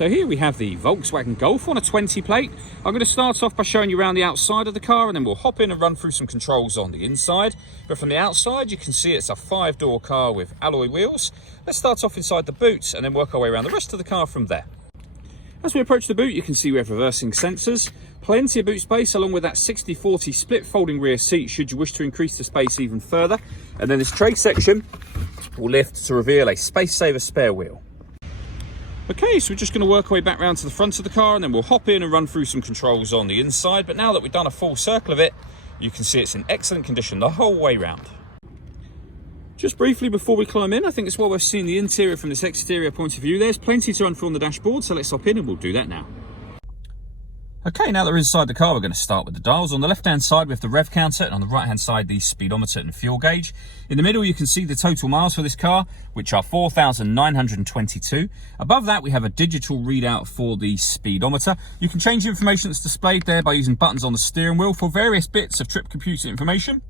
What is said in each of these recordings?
So here we have the Volkswagen Golf on a 20 plate. I'm going to start off by showing you around the outside of the car, and then we'll hop in and run through some controls on the inside. But from the outside, you can see it's a 5-door car with alloy wheels. Let's start off inside the boot and then work our way around the rest of the car from there. As we approach the boot, you can see we have reversing sensors, plenty of boot space, along with that 60/40 split folding rear seat should you wish to increase the space even further. And then this tray section will lift to reveal a space saver spare wheel. Okay, so we're just going to work our way back round to the front of the car, and then we'll hop in and run through some controls on the inside. But now that we've done a full circle of it, you can see it's in excellent condition the whole way round. Just briefly before we climb in, I think it's well worth seeing the interior from this exterior point of view. There's plenty to run through on the dashboard, so let's hop in and we'll do that now. Okay, now that we're inside the car, we're going to start with the dials. On the left-hand side, we have the rev counter, and on the right-hand side, the speedometer and fuel gauge. In the middle, you can see the total miles for this car, which are 4,922. Above that, we have a digital readout for the speedometer. You can change the information that's displayed there by using buttons on the steering wheel for various bits of trip computer information.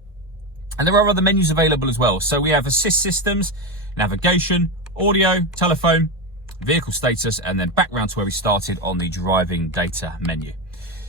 And there are other menus available as well. So we have assist systems, navigation, audio, telephone, vehicle status, and then back round to where we started on the driving data menu.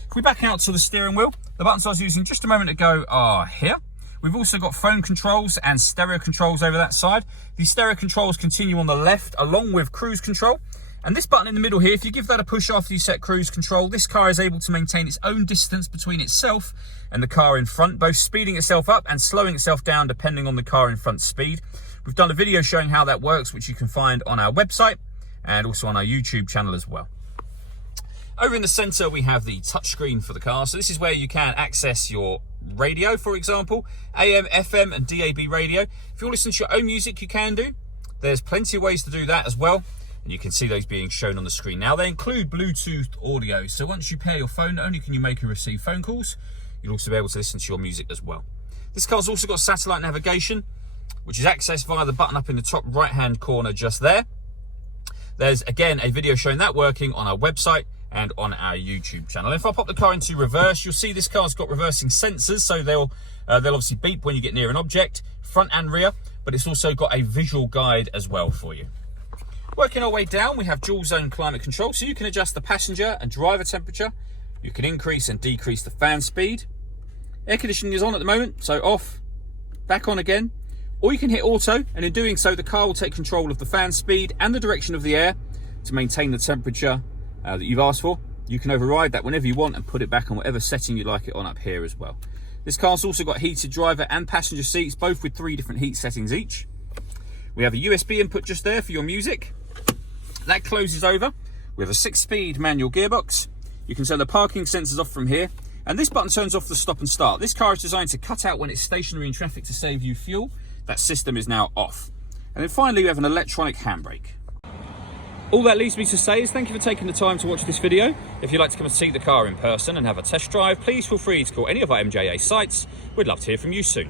If we back out to the steering wheel, the buttons I was using just a moment ago are here. We've also got phone controls and stereo controls over that side. The stereo controls continue on the left along with cruise control. And this button in the middle here, if you give that a push after you set cruise control, this car is able to maintain its own distance between itself and the car in front, both speeding itself up and slowing itself down depending on the car in front's speed. We've done a video showing how that works, which you can find on our website and also on our YouTube channel as well. Over in the center, we have the touchscreen for the car. So this is where you can access your radio, for example, AM, FM, and DAB radio. If you want to listen to your own music, you can do. There's plenty of ways to do that as well. And you can see those being shown on the screen. Now, they include Bluetooth audio. So once you pair your phone, not only can you make and receive phone calls, you'll also be able to listen to your music as well. This car's also got satellite navigation, which is accessed via the button up in the top right-hand corner just there. There's, again, a video showing that working on our website and on our YouTube channel. If I pop the car into reverse, you'll see this car's got reversing sensors, so they'll obviously beep when you get near an object, front and rear, but it's also got a visual guide as well for you. Working our way down, we have dual zone climate control, so you can adjust the passenger and driver temperature. You can increase and decrease the fan speed. Air conditioning is on at the moment, so off, back on again. Or you can hit auto, and in doing so, the car will take control of the fan speed and the direction of the air to maintain the temperature that you've asked for. You can override that whenever you want and put it back on whatever setting you like it on up here as well. This car's also got heated driver and passenger seats, both with 3 different heat settings each. We have a USB input just there for your music. That closes over. We have a 6-speed manual gearbox. You can turn the parking sensors off from here. And this button turns off the stop and start. This car is designed to cut out when it's stationary in traffic to save you fuel. That system is now off. And then finally, we have an electronic handbrake. All that leaves me to say is thank you for taking the time to watch this video. If you'd like to come and see the car in person and have a test drive, please feel free to call any of our MJA sites. We'd love to hear from you soon.